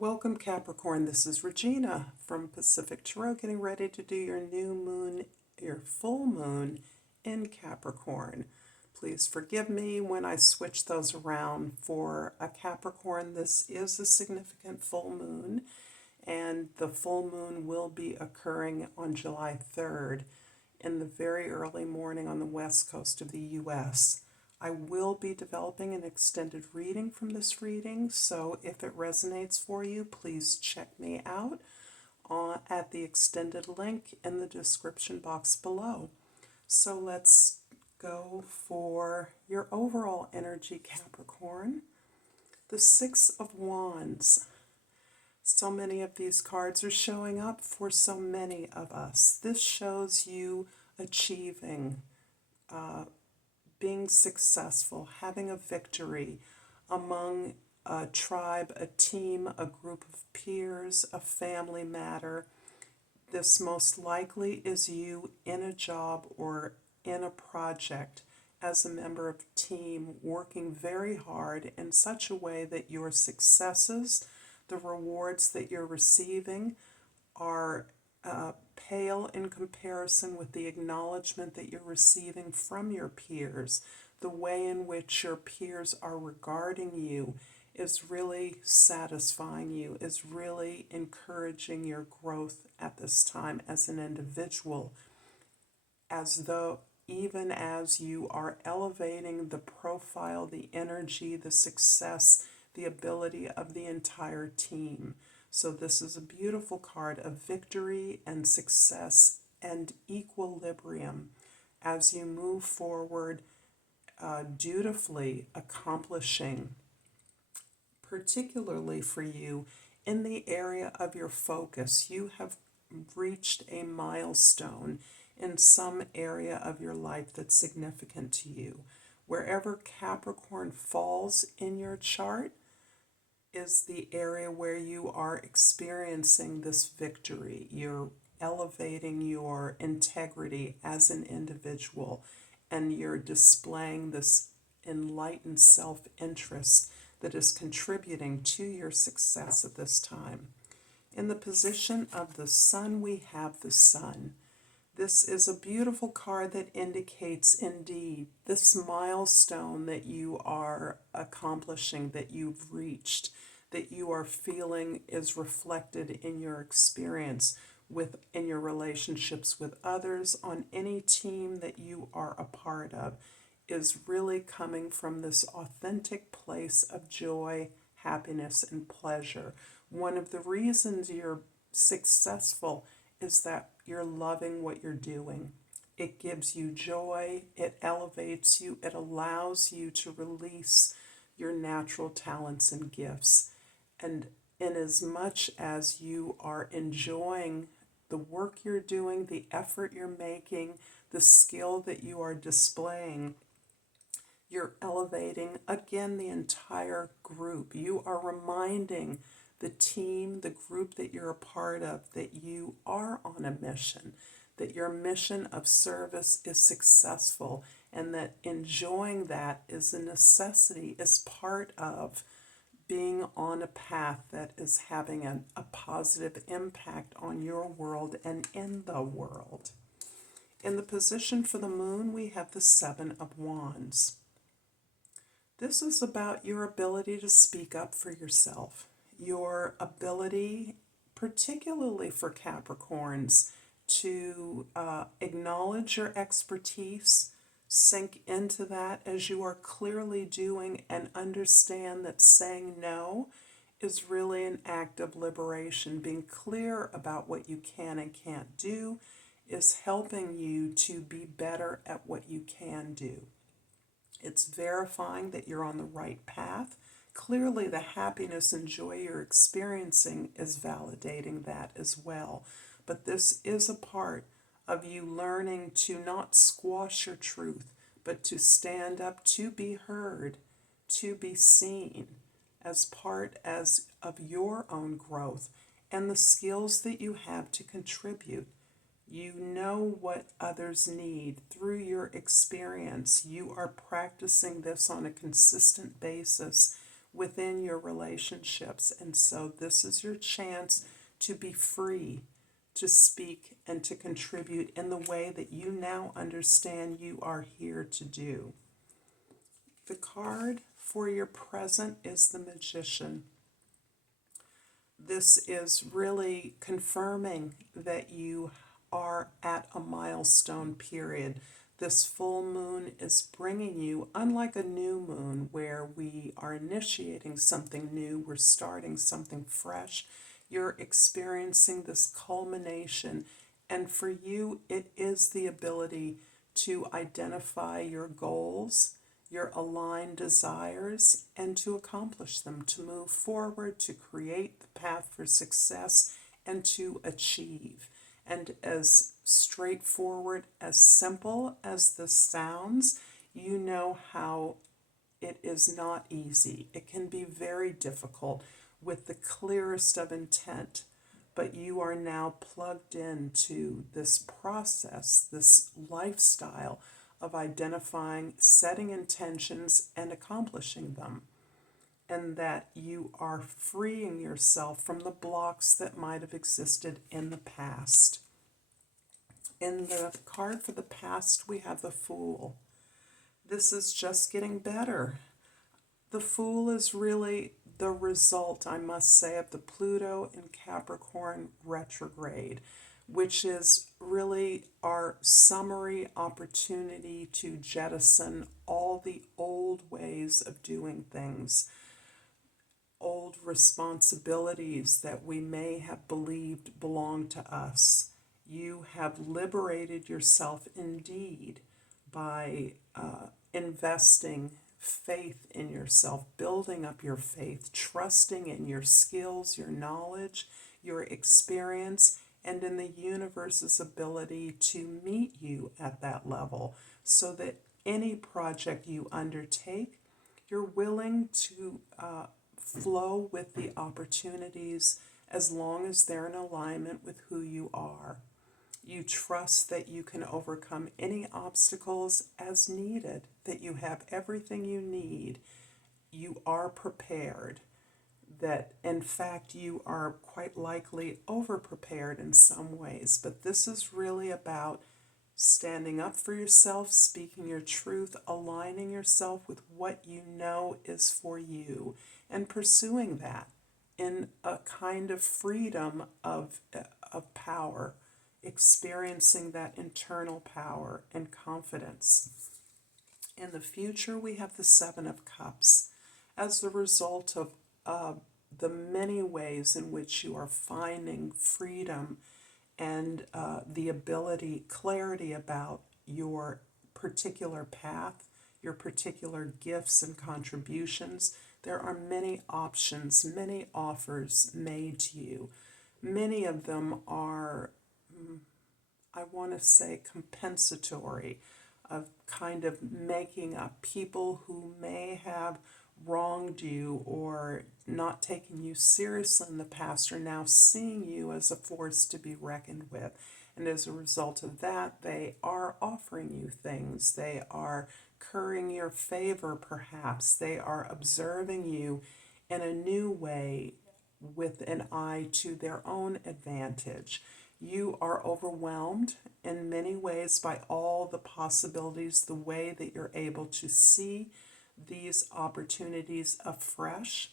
Welcome Capricorn, this is Regina from Pacific Tarot, getting ready to do your new moon, your full moon in Capricorn. Please forgive me when I switch those around. For a Capricorn, this is a significant full moon, and the full moon will be occurring on July 3rd in the very early morning on the west coast of the U.S. I will be developing an extended reading from this reading, so if it resonates for you, please check me out at the extended link in the description box below. So let's go for your overall energy, Capricorn. The Six of Wands. So many of these cards are showing up for so many of us. This shows you achieving, being successful, having a victory among a tribe, a team, a group of peers, a family matter. This most likely is you in a job or in a project as a member of a team, working very hard in such a way that your successes, the rewards that you're receiving, are pale in comparison with the acknowledgement that you're receiving from your peers. The way in which your peers are regarding you is really satisfying you, is really encouraging your growth at this time as an individual, as though even as you are elevating the profile, the energy, the success, the ability of the entire team. So this is a beautiful card of victory and success and equilibrium as you move forward, dutifully accomplishing, particularly for you in the area of your focus. You have reached a milestone in some area of your life that's significant to you. Wherever Capricorn falls in your chart is the area where you are experiencing this victory. You're elevating your integrity as an individual, and you're displaying this enlightened self-interest that is contributing to your success at this time. In the position of the Sun, we have the Sun. This is a beautiful card that indicates indeed this milestone that you are accomplishing, that you've reached, that you are feeling is reflected in your experience in your relationships with others, on any team that you are a part of, is really coming from this authentic place of joy, happiness, and pleasure. One of the reasons you're successful is that you're loving what you're doing. It gives you joy, it elevates you, it allows you to release your natural talents and gifts. And in as much as you are enjoying the work you're doing, the effort you're making, the skill that you are displaying, you're elevating, again, the entire group. You are reminding the team, the group that you're a part of, that you are on a mission, that your mission of service is successful, and that enjoying that is a necessity, is part of being on a path that is having a positive impact on your world and in the world. In the position for the moon, we have the Seven of Wands. This is about your ability to speak up for yourself, your ability, particularly for Capricorns, to acknowledge your expertise, sink into that as you are clearly doing, and understand that saying no is really an act of liberation. Being clear about what you can and can't do is helping you to be better at what you can do. It's verifying that you're on the right path. Clearly, the happiness and joy you're experiencing is validating that as well. But this is a part of you learning to not squash your truth, but to stand up, to be heard, to be seen as part of your own growth and the skills that you have to contribute. You know what others need through your experience. You are practicing this on a consistent basis within your relationships. And so this is your chance to be free, to speak and to contribute in the way that you now understand you are here to do. The card for your present is the Magician. This is really confirming that you are at a milestone period. This full moon is bringing you, unlike a new moon where we are initiating something new, we're starting something fresh, you're experiencing this culmination. And for you, it is the ability to identify your goals, your aligned desires, and to accomplish them, to move forward, to create the path for success, and to achieve. And as straightforward, as simple as this sounds, you know how it is not easy. It can be very difficult with the clearest of intent, but you are now plugged into this process, this lifestyle of identifying, setting intentions, and accomplishing them. And that you are freeing yourself from the blocks that might have existed in the past. In the card for the past, we have the Fool. This is just getting better. The Fool is really the result, I must say, of the Pluto in Capricorn retrograde, which is really our summary opportunity to jettison all the old ways of doing things, old responsibilities that we may have believed belonged to us. You have liberated yourself indeed by investing faith in yourself, building up your faith, trusting in your skills, your knowledge, your experience, and in the universe's ability to meet you at that level, so that any project you undertake, you're willing to flow with the opportunities as long as they're in alignment with who you are. You trust that you can overcome any obstacles as needed, that you have everything you need. You are prepared, that in fact you are quite likely over-prepared in some ways. But this is really about standing up for yourself, speaking your truth, aligning yourself with what you know is for you, and pursuing that in a kind of freedom of power, experiencing that internal power and confidence. In the future, we have the Seven of Cups as the result of the many ways in which you are finding freedom and the ability, clarity about your particular path, your particular gifts and contributions. There are many options, many offers made to you. Many of them are, I want to say, compensatory, of kind of making up. People who may have wronged you or not taken you seriously in the past are now seeing you as a force to be reckoned with. And as a result of that, they are offering you things. They are currying your favor, perhaps. They are observing you in a new way with an eye to their own advantage. You are overwhelmed in many ways by all the possibilities, the way that you're able to see these opportunities afresh,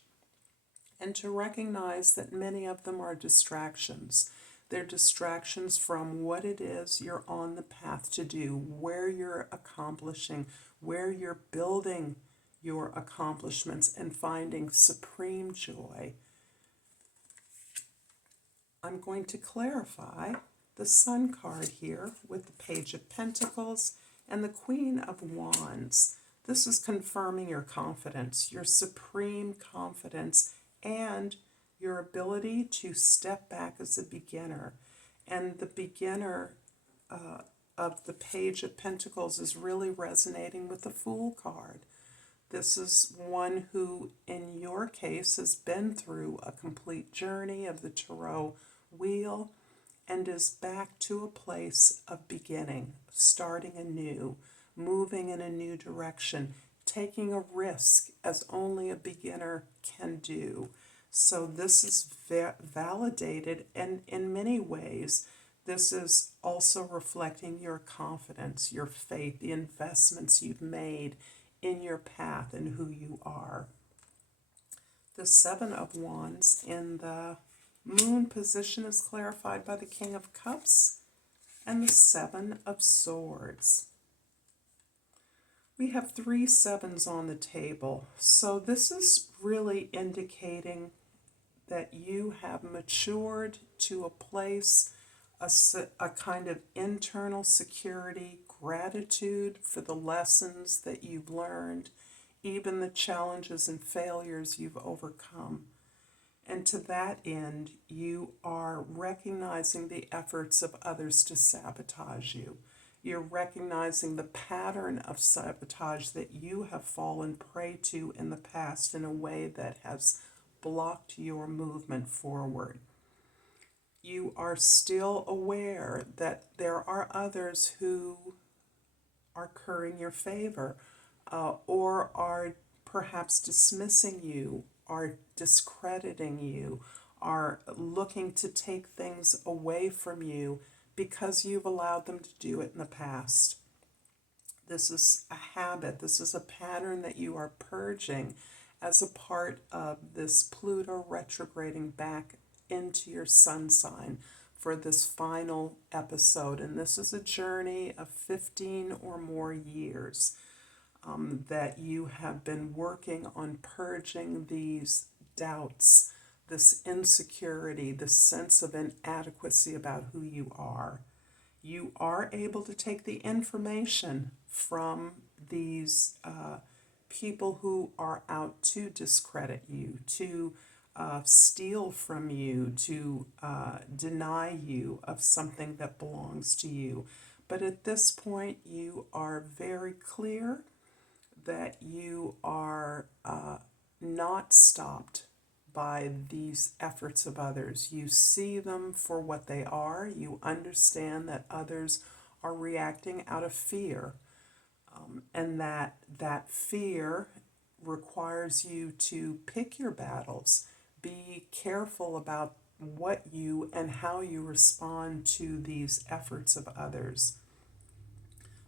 and to recognize that many of them are distractions. They're distractions from what it is you're on the path to do, where you're accomplishing, where you're building your accomplishments and finding supreme joy. I'm going to clarify the Sun card here with the Page of Pentacles and the Queen of Wands. This is confirming your confidence, your supreme confidence, and your ability to step back as a beginner. And the beginner of the Page of Pentacles is really resonating with the Fool card. This is one who, in your case, has been through a complete journey of the Tarot wheel and is back to a place of beginning, starting anew, moving in a new direction, taking a risk as only a beginner can do. So this is validated, and in many ways, this is also reflecting your confidence, your faith, the investments you've made in your path and who you are. The Seven of Wands in the Moon position is clarified by the King of Cups and the Seven of Swords. We have 3 sevens on the table, so this is really indicating that you have matured to a place, a kind of internal security, gratitude for the lessons that you've learned, even the challenges and failures you've overcome. And to that end, you are recognizing the efforts of others to sabotage you. You're recognizing the pattern of sabotage that you have fallen prey to in the past in a way that has blocked your movement forward. You are still aware that there are others who are currying your favor, or are perhaps dismissing you, are discrediting you, are looking to take things away from you because you've allowed them to do it in the past. This is a habit, this is a pattern that you are purging as a part of this Pluto retrograding back into your sun sign for this final episode. And this is a journey of 15 or more years that you have been working on purging these doubts, this insecurity, this sense of inadequacy about who you are. You are able to take the information from these people who are out to discredit you, to steal from you, to deny you of something that belongs to you. But at this point, you are very clear that you are not stopped by these efforts of others. You see them for what they are. You understand that others are reacting out of fear, and that fear requires you to pick your battles. Be careful about what you and how you respond to these efforts of others.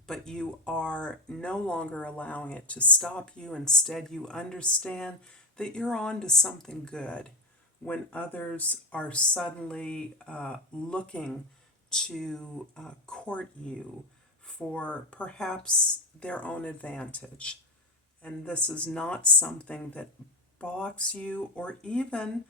But you are no longer allowing it to stop you. Instead, you understand that you're on to something good when others are suddenly looking to court you for perhaps their own advantage. And this is not something that blocks you or even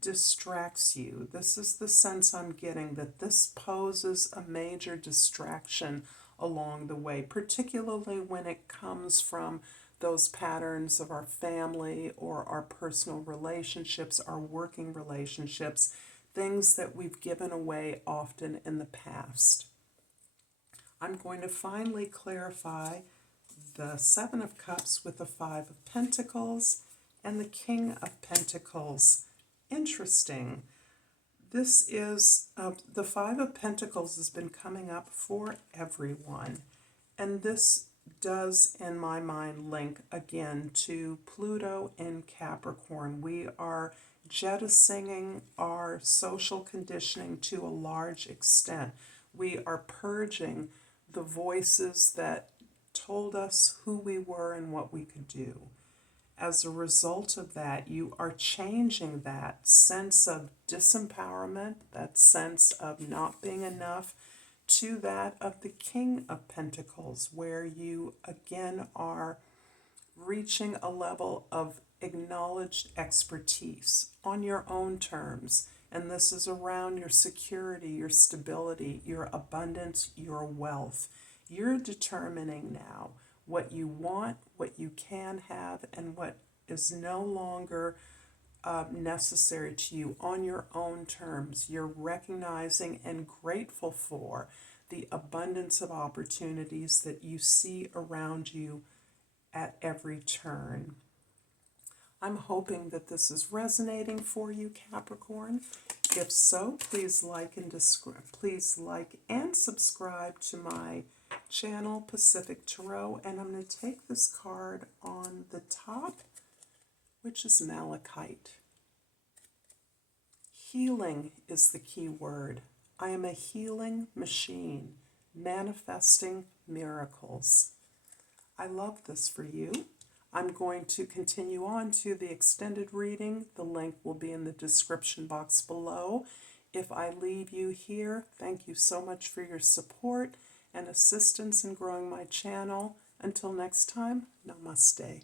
distracts you. This is the sense I'm getting, that this poses a major distraction along the way, particularly when it comes from those patterns of our family or our personal relationships, our working relationships, things that we've given away often in the past. I'm going to finally clarify the Seven of Cups with the Five of Pentacles and the King of Pentacles. Interesting. This is, the Five of Pentacles has been coming up for everyone. And this does, in my mind, link again to Pluto in Capricorn. We are jettisoning our social conditioning to a large extent. We are purging the voices that told us who we were and what we could do. As a result of that, you are changing that sense of disempowerment, that sense of not being enough, to that of the King of Pentacles, where you again are reaching a level of acknowledged expertise on your own terms. And this is around your security, your stability, your abundance, your wealth. You're determining now what you want, what you can have, and what is no longer necessary to you on your own terms. You're recognizing and grateful for the abundance of opportunities that you see around you at every turn. I'm hoping that this is resonating for you, Capricorn. If so, please like and subscribe to my Channel Pacific Tarot, and I'm going to take this card on the top, which is Malachite. Healing is the key word. I am a healing machine, manifesting miracles. I love this for you. I'm going to continue on to the extended reading. The link will be in the description box below. If I leave you here, thank you so much for your support and assistance in growing my channel. Until next time, Namaste.